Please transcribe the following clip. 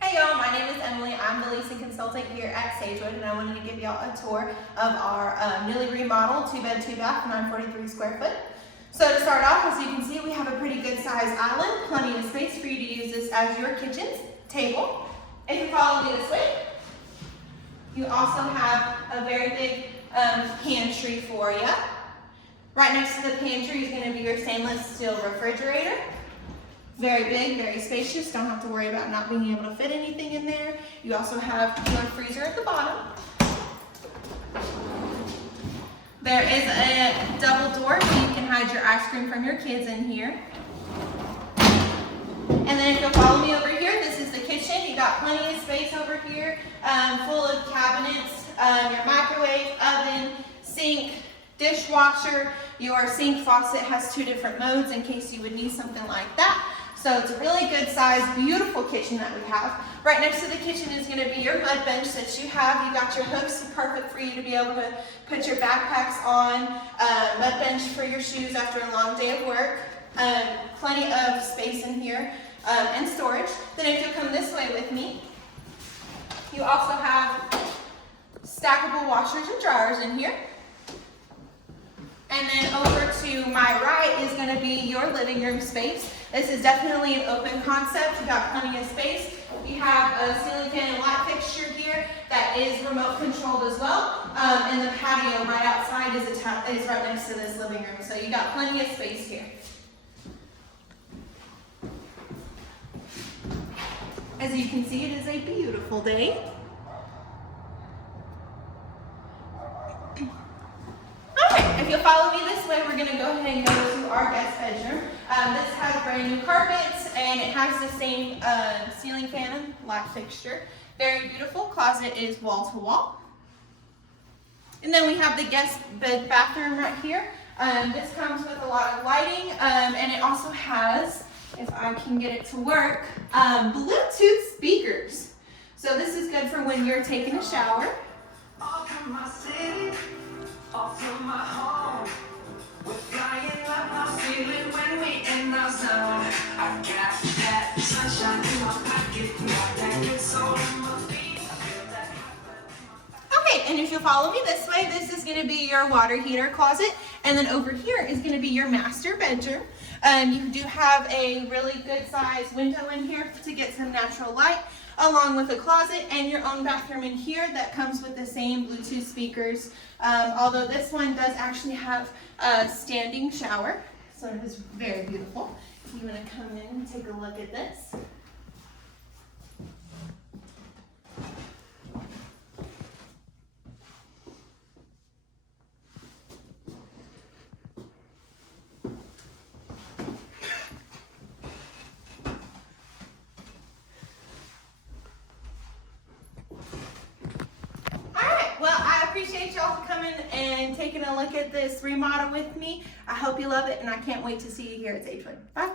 Hey y'all, my name is Emily. I'm the leasing consultant here at Sagewood, and I wanted to give y'all a tour of our newly remodeled 2-bed, 2-bath, 943 square foot. So to start off, as you can see, we have a pretty good sized island, plenty of space for you to use this as your kitchen table. If you follow me this way, you also have a very big pantry for you. Right next to the pantry is going to be your stainless steel refrigerator. Very big, very spacious. Don't have to worry about not being able to fit anything in there. You also have your freezer at the bottom. There is a double door so you can hide your ice cream from your kids in here. And then if you'll follow me over here, this is the kitchen. You got plenty of space over here, full of cabinets, your microwave, oven, sink, dishwasher. Your sink faucet has 2 different modes in case you would need something like that. So it's a really good size, beautiful kitchen that we have. Right next to the kitchen is going to be your mud bench that you have. You got your hooks, perfect for you to be able to put your backpacks on. Mud bench for your shoes after a long day of work. Plenty of space in here and storage. Then if you'll come this way with me, you also have stackable washers and dryers in here. And then over to my right is going to be your living room space. This is definitely an open concept. You got plenty of space. You have a ceiling fan and light fixture here that is remote controlled as well. And the patio right outside is right next to this living room. So you got plenty of space here. As you can see, it is a beautiful day. If you'll follow me this way, we're going to go ahead and go to our guest bedroom. This has brand new carpets, and it has the same ceiling fan and light fixture. Very beautiful. Closet is wall to wall. And then we have the guest bathroom right here. This comes with a lot of lighting, and it also has, if I can get it to work, Bluetooth speakers. So this is good for when you're taking a shower. Off from my home, we're flying up our ceiling when we in our zone. I got that sunshine in my pocket, got that good soul in my feet. Okay, and if you'll follow me this way, this is going to be your water heater closet, and then over here is going to be your master bedroom. You do have a really good size window in here to get some natural light, along with a closet and your own bathroom in here that comes with the same Bluetooth speakers. Although this one does actually have a standing shower, so it is very beautiful. If you want to come in and take a look at this. Appreciate y'all coming and taking a look at this remodel with me. I hope you love it, and I can't wait to see you here at Sagewood. Bye.